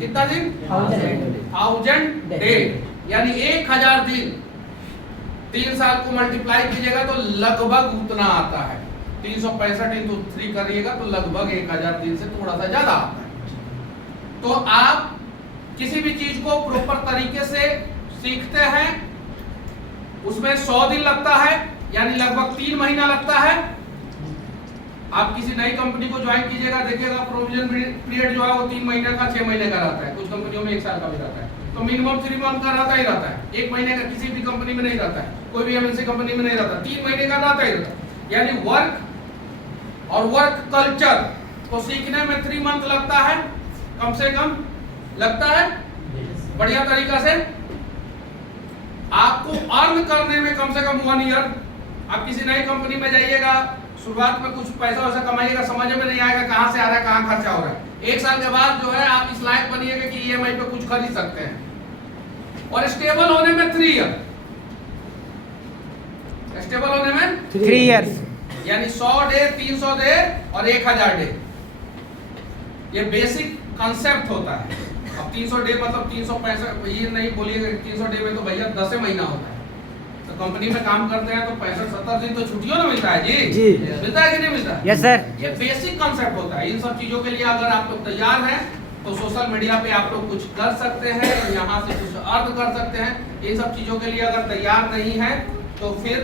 कितना दिन? 1000 डे, यानी 1000 दिन 3 साल को मल्टीप्लाई कीजिएगा तो लगभग उतना आता है। 365 इंटू 3 करिएगा तो लगभग 1000 दिन से थोड़ा सा ज्यादा आता है। तो आप किसी भी चीज को प्रॉपर तरीके से सीखते हैं, उसमें 100 दिन लगता है, यानी लगभग 3 महीना लगता है। आप किसी नई कंपनी को ज्वाइन कीजिएगा, देखिएगा प्रोविजन पीरियड जो है वो 3 महीने का 6 महीने का रहता है, कुछ कंपनियों में 1 साल का भी रहता है। तो मिनिमम 3 मंथ का रहता ही रहता है, 1 महीने का किसी भी कंपनी में नहीं रहता है, कोई भी एमएनसी कंपनी में नहीं रहता, 3 महीने का रहता ही रहता है। यानी वर्क और वर्क कल्चर को सीखने में 3 मंथ लगता है, कम से कम लगता है। बढ़िया तरीका से आपको अर्न करने में कम से कम 1 ईयर। आप किसी नई कंपनी में जाइएगा, शुरुआत में कुछ पैसा वैसा कमाइएगा, समझ में नहीं आएगा कहां से आ रहा है, कहां खर्चा हो रहा है। 1 साल के बाद जो है आप इस लायक बनिएगा कि ईएमआई पे कुछ खरीद सकते हैं। और स्टेबल होने में 3 ईयर, स्टेबल होने में 3 इयर्स, यानी 100 डे, 300 डे और 1000 डे, ये बेसिक कंसेप्ट होता है। अब 300 डे मतलब 365, ये नहीं बोलिएगा 300 डे में तो भैया 10 महीना होता है। तो कंपनी में काम करते हैं तो 65-70 दिन तो छुट्टियों ना मिलता है जी, मिलता है कि नहीं मिलता? Yes sir. ये बेसिक कंसेप्ट होता है। इन सब चीजों के लिए अगर आप लोग तैयार हैं तो सोशल मीडिया पे आप लोग कुछ कर सकते हैं, यहाँ से कुछ अर्न कर सकते हैं। इन सब चीजों के लिए अगर तैयार नहीं है तो फिर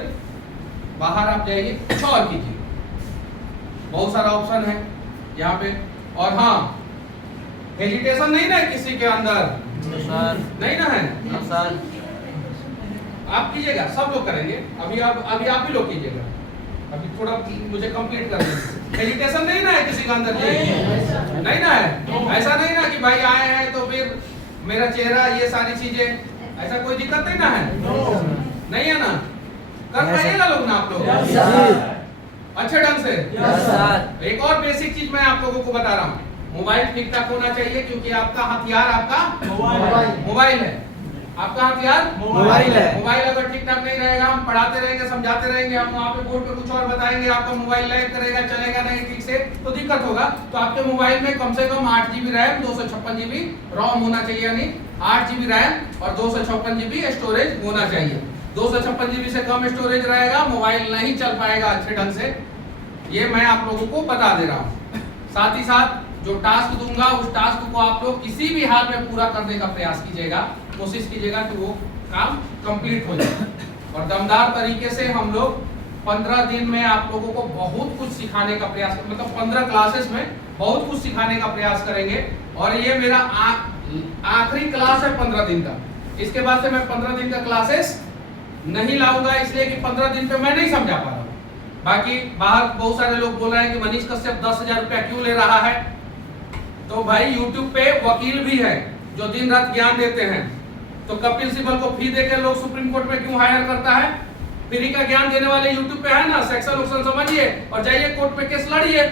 बाहर आप जाइए, कुछ और कीजिए, बहुत सारा ऑप्शन है यहाँ पे। और हाँ, हेजिटेशन नहीं ना है किसी के अंदर, नहीं ना है सर, आप कीजिएगा, सब लोग करेंगे। अभी आप ही लोग कीजिएगा, अभी थोड़ा मुझे कंप्लीट कर दीजिए। हेजिटेशन नहीं ना है किसी के अंदर, नहीं ना है। ऐसा नहीं ना कि भाई आए हैं तो फिर मेरा चेहरा, ये सारी चीजें, ऐसा कोई दिक्कत नहीं ना है, नहीं है ना? कर पाइएगा लोग ना आप लोग अच्छे ढंग से। एक और बेसिक चीज मैं आप लोगों को बता रहा हूँ, मोबाइल ठीक ठाक होना चाहिए, क्योंकि आपका हथियार आपका मोबाइल है। आपका हथियार मोबाइल है। मोबाइल अगर ठीक ठाक नहीं रहेगा, हम पढ़ाते रहेंगे, समझाते रहेंगे, हम वहाँ पे बोर्ड पे कुछ और बताएंगे, आपका मोबाइल लैग करेगा, चलेगा नहीं ठीक से, तो दिक्कत होगा। तो आपके मोबाइल में कम से कम 8 GB रैम, 256 GB रोम होना चाहिए, यानी 8 GB रैम और 256 GB स्टोरेज होना चाहिए। 256 GB से कम स्टोरेज रहेगा, मोबाइल नहीं चल पाएगा अच्छे ढंग से। ये मैं आप लोगों को बता दे रहा हूँ। साथ ही साथ जो टास्क दूंगा, उस टास्क को आप लोग किसी भी हाल में पूरा करने का प्रयास कीजिएगा, कोशिश कीजिएगा कि वो काम कंप्लीट हो जाए। और दमदार तरीके से हम लोग 15 दिन में आप लोगों को बहुत कुछ सिखाने का प्रयास, मतलब 15 क्लासेस में बहुत कुछ सिखाने का प्रयास करेंगे। और ये मेरा आखिरी क्लास है 15 दिन का। इसके बाद से मैं 15 दिन का क्लासेस नहीं लाऊंगा, इसलिए कि 15 दिन पे मैं नहीं समझा पा रहा हूँ। बाकी बाहर बहुत सारे लोग बोल रहे हैं कि मनीष कश्यप 10,000 रुपया क्यों ले रहा है। तो भाई यूट्यूब पे वकील भी है जो दिन रात ज्ञान देते हैं। तो कपिल सिब्बल को फी देकर लोग सुप्रीम कोर्ट में क्यों हायर करता है? फ्री का ज्ञान देने वाले यूट्यूब पे है ना, सेक्शन ऑप्शन समझिए और जाइए कोर्ट में केस लड़िए।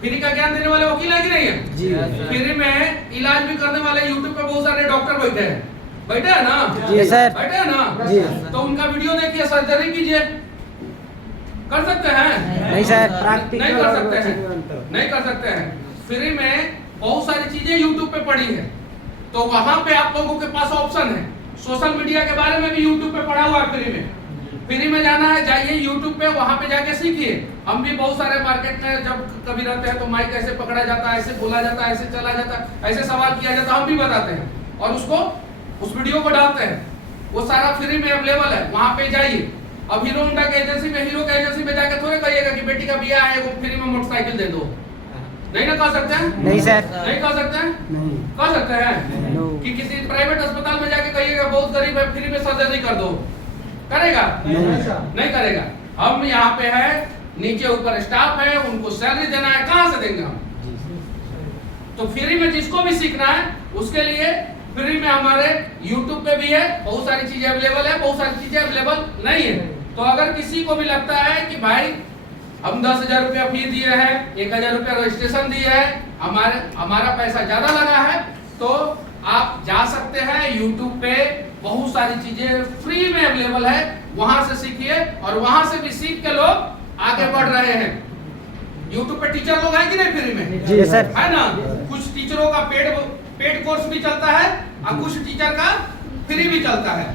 फ्री का ज्ञान देने वाले वकील है कि नहीं है जी? फ्री में इलाज भी करने वाले यूट्यूब पे बहुत सारे डॉक्टर बैठे हैं, बैठे हैं ना जी सर, बैठे हैं ना जी। तो उनका वीडियो देखिए, सर्जरी कीजिए, कर सकते हैं? नहीं सर, नहीं कर सकते हैं, नहीं कर सकते हैं। फ्री में बहुत सारी चीजें यूट्यूब पे पड़ी है, तो वहां पे आप लोगों के पास ऑप्शन है। सोशल मीडिया के बारे में भी यूट्यूब पे पढ़ा हुआ है फ्री में। फ्री में जाना है, जाइए यूट्यूब पे, वहां पे जाके सीखिए। हम भी बहुत सारे मार्केट में जब कभी रहते हैं तो माइक ऐसे पकड़ा जाता है, ऐसे बोला जाता है, ऐसे चला जाता है, ऐसे सवाल किया जाता है, हम भी बताते हैं और उसको उस वीडियो को डालते हैं। वो सारा फ्री में अवेलेबल है, वहां पे जाइए। अब हीरो होंडा के एजेंसी में, हीरो के एजेंसी में जाके थोड़े कहिएगा कि बेटी का ब्याह है, वो फ्री में मोटरसाइकिल दे दो, नहीं ना कह सकते हैं? नहीं सर, नहीं कह सकते हैं, नहीं कह सकते हैं कि किसी प्राइवेट अस्पताल में जाके कहिएगा बहुत गरीब है, फ्री में सर्जरी कर दो, करेगा? नहीं करेगा। हम यहाँ पे है, नीचे ऊपर स्टाफ है, उनको सैलरी देना है, कहाँ से देंगे हम? तो फ्री में जिसको भी सीखना है उसके लिए फ्री में हमारे YouTube पे भी है, बहुत सारी चीजें अवेलेबल है, बहुत सारी चीजें अवेलेबल नहीं है। तो अगर किसी को भी लगता है कि भाई हम 10,000 रुपया फी दिए हैं, 1,000 रुपया रजिस्ट्रेशन दिए है, हमारा पैसा ज्यादा लगा है, तो आप जा सकते हैं YouTube पे, बहुत सारी चीजें फ्री में अवेलेबल है, वहां से सीखिए। और वहां से भी सीख के लोग आगे बढ़ रहे हैं। YouTube पे टीचर लोग हैं कि नहीं फ्री में? जी सर, है ना? कुछ टीचरों का पेड पेड कोर्स भी चलता है और कुछ टीचर का फ्री भी चलता है।